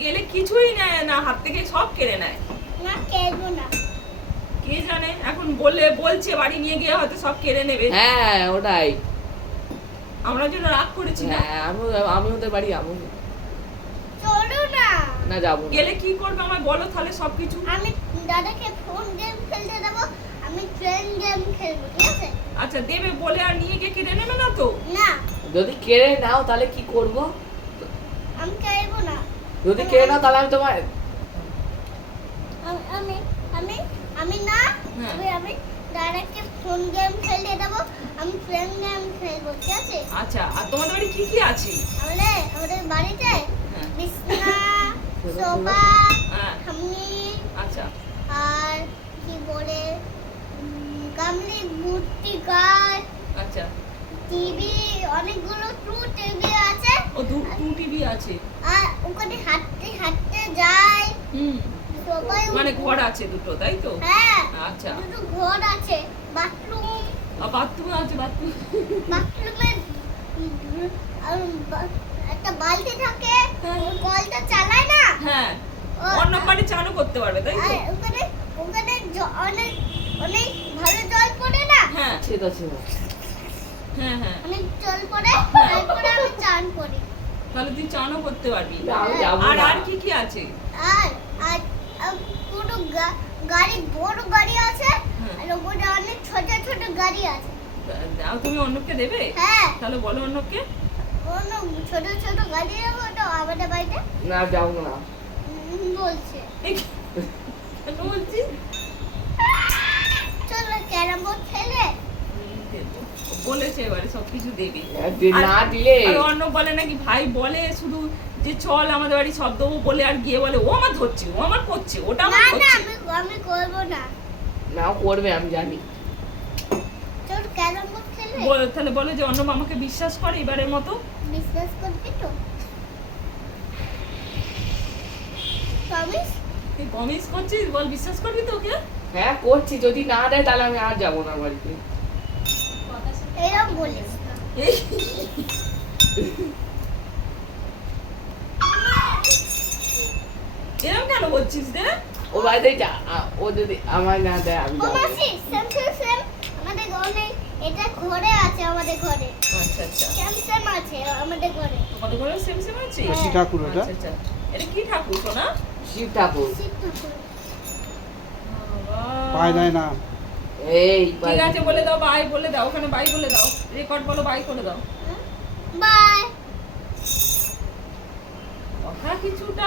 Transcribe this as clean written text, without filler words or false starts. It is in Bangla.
গেলে কিছুই নেয় না, হাত থেকে সব কেড়ে নেয়। না কেড়বো না। কে জানে, এখন বলছে বাড়ি নিয়ে গিয়ে হয়তো সব কেড়ে নেবে। হ্যাঁ ওটাই। আমরা যেন রাগ করেছি না। হ্যাঁ আমি ওদের বাড়ি যাবো না। চলো না। না যাবো না। গেলে কি করবে আমায় বলো তাহলে সবকিছু। আমি দাদাকে ফোন গেম খেলতে দেবো, আমি ট্রেন গেম খেলবো, ঠিক আছে? আচ্ছা দেবে বলে আর নিয়ে গিয়ে কেড়ে নেবে না তো? না যদি কেড়ে নাও তাহলে কি করব? আমি খেলবো না। যদি কেড়ে নাও তাহলে আমি তোমার আমি আমি আমি না হ্যাঁ। আমি দাদাকে ফোন গেম খেলতে দেবো, আমি ট্রেন গেম খেলবো, ঠিক আছে? আচ্ছা, আর তোমাদের বাড়ি কি কি আছে? আমাদের বাড়িতে হ্যাঁ। বিছনা, সোফা, হ্যাঁ। খামনি, আচ্ছা আর কি বলে গামলি, মূর্তি, গাছ, আচ্ছা। টিভি, অনেকগুলো টু টিভি আছে। ও টু টিভি আছে। আর ওখানে হাঁটতে হাঁটতে যায় হুম, সবাই। মানে ঘর আছে দুটো, তাই তো? হ্যাঁ আচ্ছা। দুটো ঘর আছে, বাথরুম, আর বাথরুম আছে, বাথরুম। বাথরুমে একটা বালতি থাকে, হ্যাঁ। ওই কলটা চালায় না। হ্যাঁ, ও- অন্য পানি চানও করতে পারবে, তাই তো? আর ওখানে ওখানে অনেক অনেক ভালো জল পড়ে না, হ্যাঁ ছিল ছিল। হ্যাঁ হ্যাঁ। অনেক জল পড়ে, তারপরে আমি চান করি। তাহলে তুই চানও করতে পারবি। আমি যাবো আর না। আর কি কি আছে? আর আর আর পুরো গাড়ি, বড় গাড়ি আছে, হ্যাঁ। আর ওপরে অনেক ছোট ছোট গাড়ি আছে। দাও, তুমি অন্যকে দেবে? হ্যাঁ তাহলে বলো অন্যকে। কোনো ছোট ছোট গাড়ি আছে তো আমাদের বাড়িতে। না যাবো না। বলছে কেন বলছিস? চলো ক্যারাম বোর্ড খেলে। দেবো। ও বলেছে এবারে সবকিছু দেবে। না দিলে আর অন্য বলে নাকি, ভাই বলে শুধু যে চল আমাদের বাড়ি সব দেবো বলে, আর গিয়ে বলে ও আমার ধরছে, ও আমার করছে, ওটা না আমার না করছে। আমি করবো না। নাও করবে আমি জানি। চল ক্যারাম বোর্ড খেলে। তাহলে বলো যে অন্য আমাকে বিশ্বাস করে এবারের মতো। বিশ্বাস করবি তো? প্রমিস? তুই প্রমিস করছিস, বল বিশ্বাস করবি তো ওকে? হ্যাঁ করছি, যদি না দেয় তাহলে আমি আর যাবো না বাড়িতে। এরকম বলিস না। এই, এরকম কেন বলছিস রে? ও বাড়িতে ও যদি আমার না দেয় আমি ও যাবো না। মাসি সেম সেম সেম আমাদের ঘরে, এটা ঘরে আছে, আমাদের ঘরে আচ্ছা আচ্ছা, সেম সেম আছে আমাদের ঘরে। তোমাদের ঘরে সেম সেম আছে? হ্যাঁ। কি ঠাকুর এটা? আচ্ছা আচ্ছা, এটা কি ঠাকুর সোনা? শিব ঠাকুর। শিব ঠাকুর। বাবা। পায় নাই না। এই ঠিক আছে, বলে দাও বাই, বলে দাও, ওখানে বাই বলে দাও, রেকর্ড বলো, বাই করে দাও। বাই। কথা কিছুটা